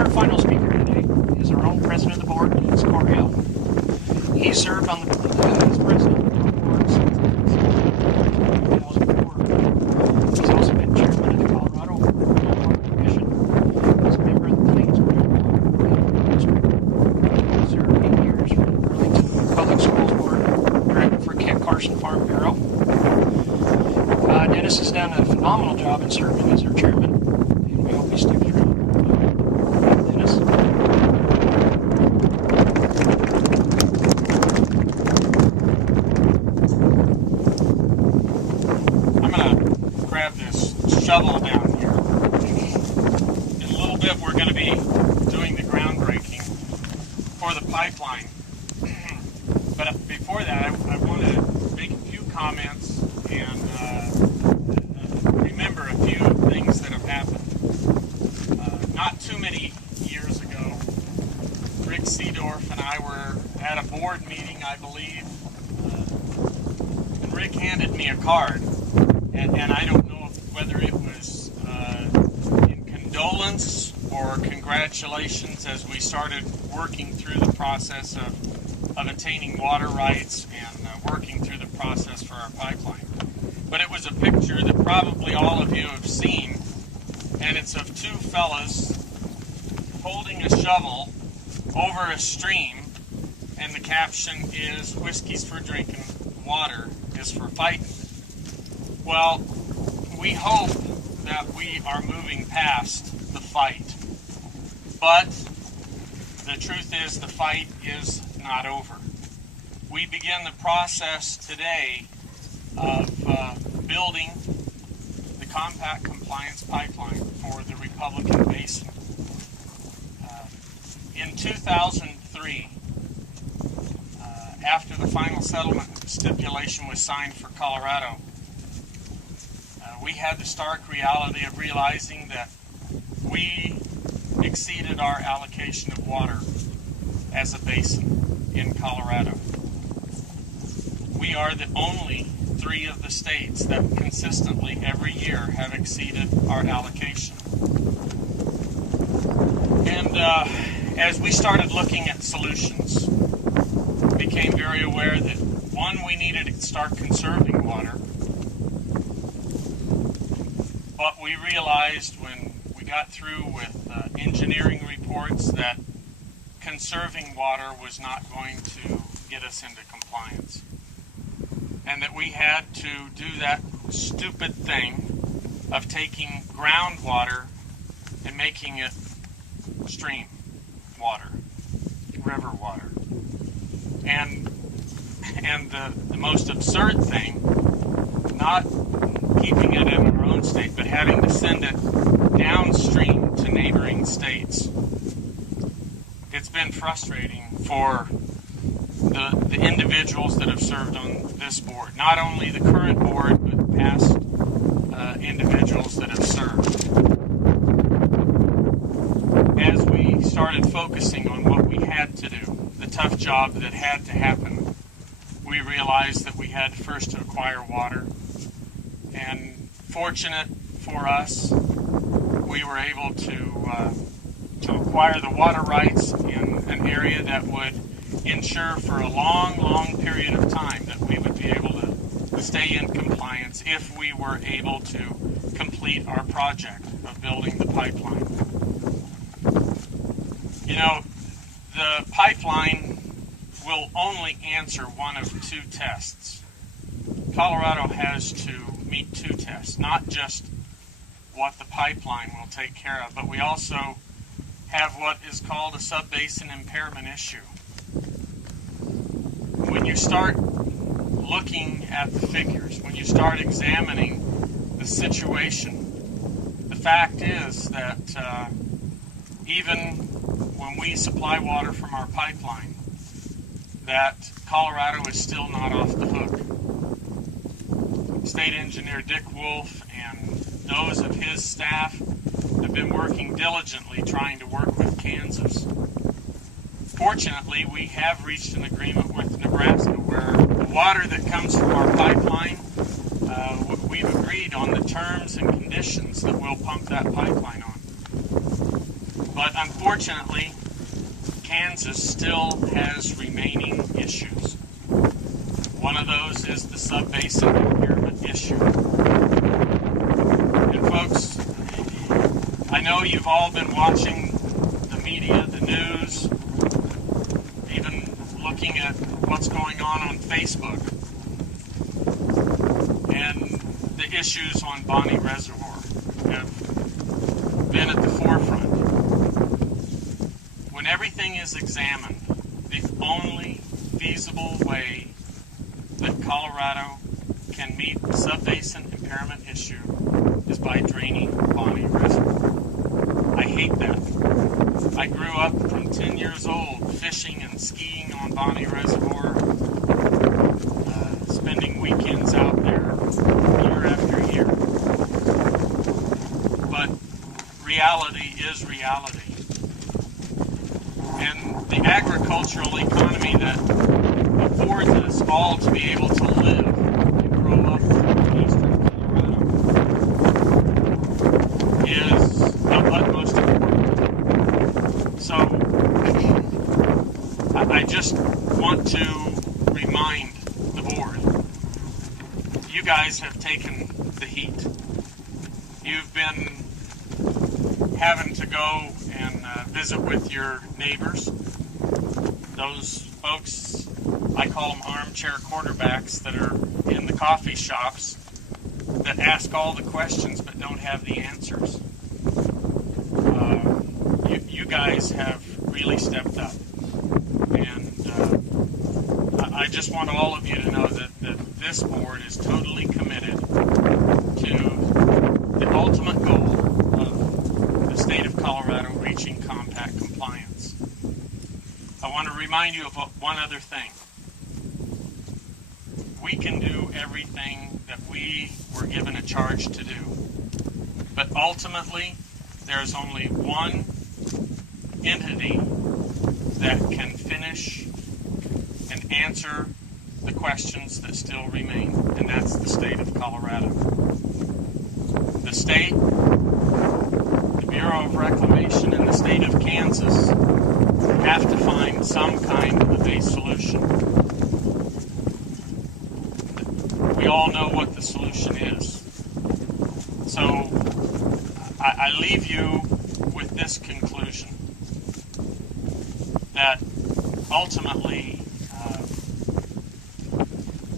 Our final speaker today is our own president of the board, it's Coryell. He served on the as president of the board since 2004. He's also been chairman of the Colorado Water Commission. He's a member of the Plains District. He served 8 years for the Burlington Public Schools Board, director for Kent Carson Farm Bureau. Dennis has done a phenomenal job in serving as our chairman, and we hope he sticks around. Dennis? I'm going to grab this shovel down here. In a little bit we're going to be doing the groundbreaking for the pipeline. But before that I want to make a few comments and remember a few things that have happened. Not too many years ago, Rick Seedorf and I were at a board meeting, I believe, and Rick handed me a card, and I don't know whether it was in condolence or congratulations as we started working through the process of attaining water rights and working through the process for our pipeline. But it was a picture that probably all of you have seen, and it's of two fellas holding a shovel over a stream, and the caption is, "Whiskey's for drinking, water is for fighting." Well, we hope that we are moving past the fight, but the truth is the fight is not over. We begin the process today of building the compact compliance pipeline for the Republican Basin. In 2003, after the final settlement stipulation was signed for Colorado, we had the stark reality of realizing that we exceeded our allocation of water as a basin in Colorado. We are the only 3 of the states that consistently every year have exceeded our allocation. And as we started looking at solutions, we became very aware that, one, we needed to start conserving water. But we realized when we got through with engineering reports that conserving water was not going to get us into compliance. And that we had to do that stupid thing of taking groundwater and making it stream water, river water. And the most absurd thing, not keeping it in our own state, but having to send it downstream to neighboring states. It's been frustrating for the individuals that have served on this board, not only the current board, but past individuals that have served. As we started focusing on what we had to do, the tough job that had to happen, we realized that we had first to acquire water. And fortunate for us, we were able to acquire the water rights in an area that would ensure for a long, long period of time that we would be able to stay in compliance if we were able to complete our project of building the pipeline. You know, the pipeline will only answer one of 2 tests. Colorado has to meet 2 tests, not just what the pipeline will take care of, but we also have what is called a sub-basin impairment issue. When you start looking at the figures, when you start examining the situation, the fact is that even when we supply water from our pipeline, that Colorado is still not off the hook. State Engineer Dick Wolf and those of his staff have been working diligently trying to work with Kansas. Fortunately, we have reached an agreement with Nebraska where the water that comes from our pipeline, we've agreed on the terms and conditions that we'll pump that pipeline on. But unfortunately, Kansas still has remaining issues. One of those is the sub-basin impairment issue. And folks, I know you've all been watching the media, the news, even looking at what's going on Facebook, and the issues on Bonnie Reservoir have been at the forefront. When everything is examined, the only feasible way that Colorado can meet the sub-basin impairment issue is by draining Bonnie Reservoir. I hate that. I grew up from 10 years old fishing and skiing on Bonnie Reservoir, spending weekends out there year after year. But reality is reality. And the agricultural economy that affords us all to be able to live and grow up in eastern Colorado is of utmost importance. So I just want to remind the board, you guys have taken the heat. You've been having to go and visit with your neighbors. Those folks, I call them armchair quarterbacks, that are in the coffee shops that ask all the questions but don't have the answers. You guys have really stepped up. And I just want all of you to know that this board is totally committed to the ultimate goal of the state of Colorado reaching compact compliance. I want to remind you of one other thing. We can do everything that we were given a charge to do. But ultimately, there's only one entity that can finish and answer the questions that still remain, and that's the state of Colorado. The state, the Bureau of Reclamation, and the state of Kansas have to find some kind of a solution. We all know what the solution is. So I leave you with this conclusion, that ultimately,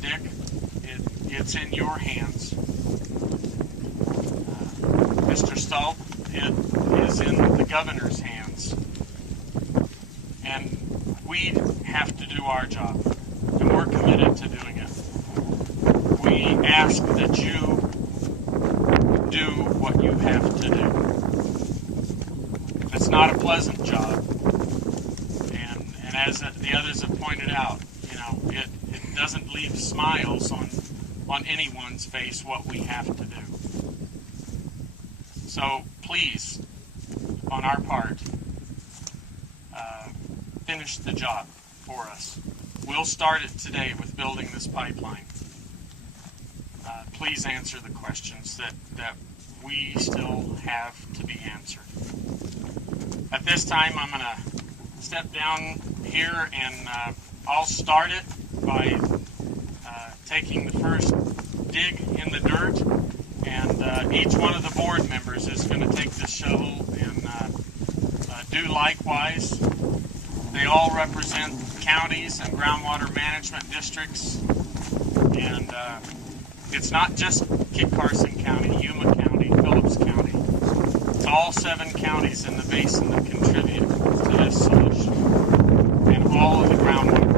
Dick, it's in your hands. Mr. Staub, it is in the governor's hands. And we have to do our job, and we're committed to doing it. We ask that you do what you have to do. It's not a pleasant job, and as the others have pointed out, it doesn't leave smiles on anyone's face what we have to do. So please, on our part, finish the job for us. We'll start it today with building this pipeline. Please answer the questions that we still have to be answered. At this time, I'm going to step down here, and I'll start it by taking the first dig in the dirt, and each one of the board members is going to take the shovel and do likewise. They all represent counties and groundwater management districts, and it's not just Kit Carson County, Yuma County, Phillips County. It's all 7 counties in the basin that contribute to this solution, and all of the groundwater